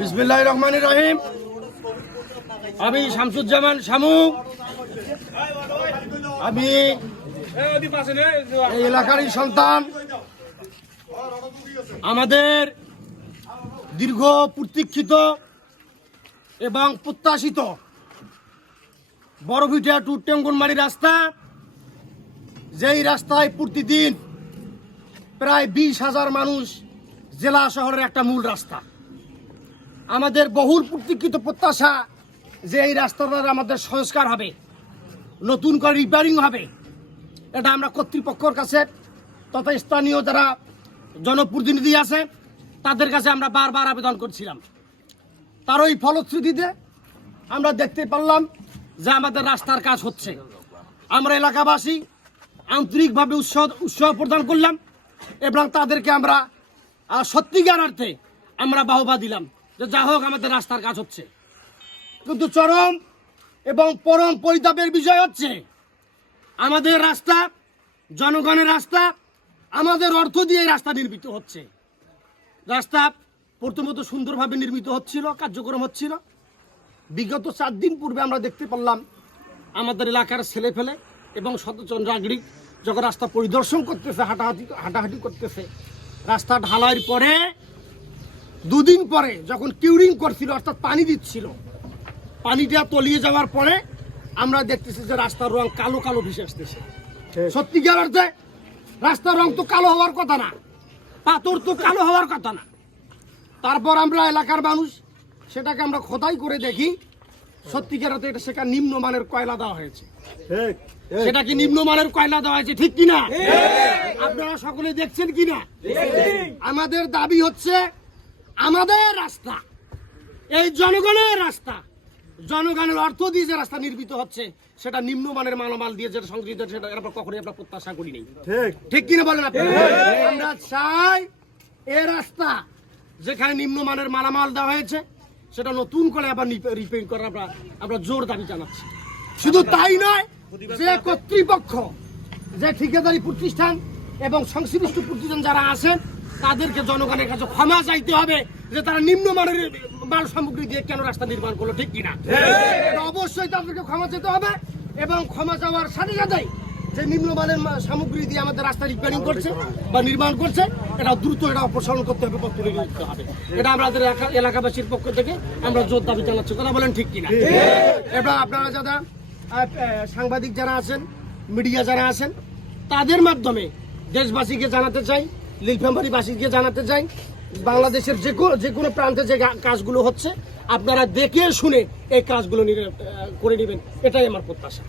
বিসমিল্লাহির রহমানির রহিম। আমি শামসুজ্জামান শামু। আমি এই এলাকারই সন্তান। আমাদের দীর্ঘ প্রতীক্ষিত এবং প্রত্যাশিত বড়ভিটা টু টেঙ্গনমারি রাস্তা, যেই রাস্তায় প্রতিদিন প্রায় 20,000 মানুষ জেলা শহরের একটা মূল রাস্তা। আমাদের বহুল প্রতীক্ষিত প্রত্যাশা যে এই রাস্তাটার আমাদের সংস্কার হবে, নতুন করে রিপেয়ারিং হবে। এটা আমরা কর্তৃপক্ষের কাছে তথা স্থানীয় যারা জনপ্রতিনিধি আছে তাদের কাছে আমরা বারবার আবেদন করছিলাম। তার ওই ফলশ্রুতিতে আমরা দেখতে পারলাম যে আমাদের রাস্তার কাজ হচ্ছে। আমরা এলাকাবাসী আন্তরিকভাবে উৎসাহ প্রদান করলাম এবং তাদেরকে আমরা সত্যিকার অর্থে আমরা বাহবা দিলাম যে যা হোক আমাদের রাস্তার কাজ হচ্ছে। কিন্তু চরম এবং পরম পরিতাপের বিষয় হচ্ছে আমাদের রাস্তা, জনগণের রাস্তা, আমাদের অর্থ দিয়ে এই রাস্তা নির্মিত হচ্ছে। রাস্তা প্রথমত সুন্দরভাবে নির্মিত হচ্ছিল, কার্যক্রম হচ্ছিল। বিগত 4 দিন পূর্বে আমরা দেখতে পারলাম আমাদের এলাকার ছেলেফেলে এবং সচেতন নাগরিক যখন রাস্তা পরিদর্শন করতেছে, হাঁটাহাঁটি করতেছে, রাস্তা ঢালাইয়ের পরে 2 দিন পরে যখন কিউরিং করছিল অর্থাৎ পানি দিচ্ছিল, পানিটা তলিয়ে যাওয়ার পরে আমরা দেখতেছি যে রাস্তার রং কালো কালো ভেসে আসতেছে। সত্যিকার অর্থে রাস্তার রং তো কালো হওয়ার কথা না, পাথর তো কালো হওয়ার কথা না। তারপর আমরা এলাকার মানুষ সেটাকে আমরা খোদাই করে দেখি, সত্যিকার অর্থে এটা সেখানে নিম্নমানের কয়লা দেওয়া হয়েছে। সেটা কি নিম্নমানের কয়লা দেওয়া হয়েছে, ঠিক কিনা? আপনারা সকলে দেখছেন কিনা? আমাদের দাবি হচ্ছে আমাদের রাস্তা, এই জনগণের রাস্তা, জনগণের অর্থ দিয়ে যে রাস্তা নির্মিত হচ্ছে সেটা নিম্নমানের মালামাল দিয়ে যেটা সংগৃহীত, সেটা আমরা কখনোই আমরা প্রত্যাশা করি নাই। ঠিক কিনা বলেন আপনারা? আমরা চাই এই রাস্তা যেখানে নিম্নমানের মালামাল দেওয়া হয়েছে সেটা নতুন করে আবার রিপেয়ারিং করার আমরা জোর দাবি জানাচ্ছি। শুধু তাই নয়, যে কর্তৃপক্ষ, যে ঠিকাদারি প্রতিষ্ঠান এবং সংশ্লিষ্ট প্রতিষ্ঠান যারা আছেন তাদেরকে জনগণের কাছে ক্ষমা চাইতে হবে যে তারা নিম্নমানের মাল সামগ্রী দিয়ে কেন রাস্তা নির্মাণ করলো, ঠিক কিনা? অবশ্যই তাদেরকে ক্ষমা চাইতে হবে এবং ক্ষমা চাওয়ার সাথে সাথেই যে নিম্নমানের সামগ্রী দিয়ে আমাদের রাস্তা রিপেয়ারিং করছে বা নির্মাণ করছে এটা দ্রুত এটা অপসারণ করতে হবে বা তুলে নিতে হবে। এটা আমাদের এলাকাবাসীর পক্ষ থেকে আমরা জোর দাবি জানাচ্ছি। কথা বলেন ঠিক কিনা? এবার আপনারা যারা সাংবাদিক যারা আছেন, মিডিয়া যারা আছেন, তাদের মাধ্যমে দেশবাসীকে জানাতে চাই, নীলফামারীবাসীকে জানাতে চাই, বাংলাদেশের যে কোনো প্রান্তে যে কাজগুলো হচ্ছে আপনারা দেখে শুনে এই কাজগুলো করে নেবেন, এটাই আমার প্রত্যাশা।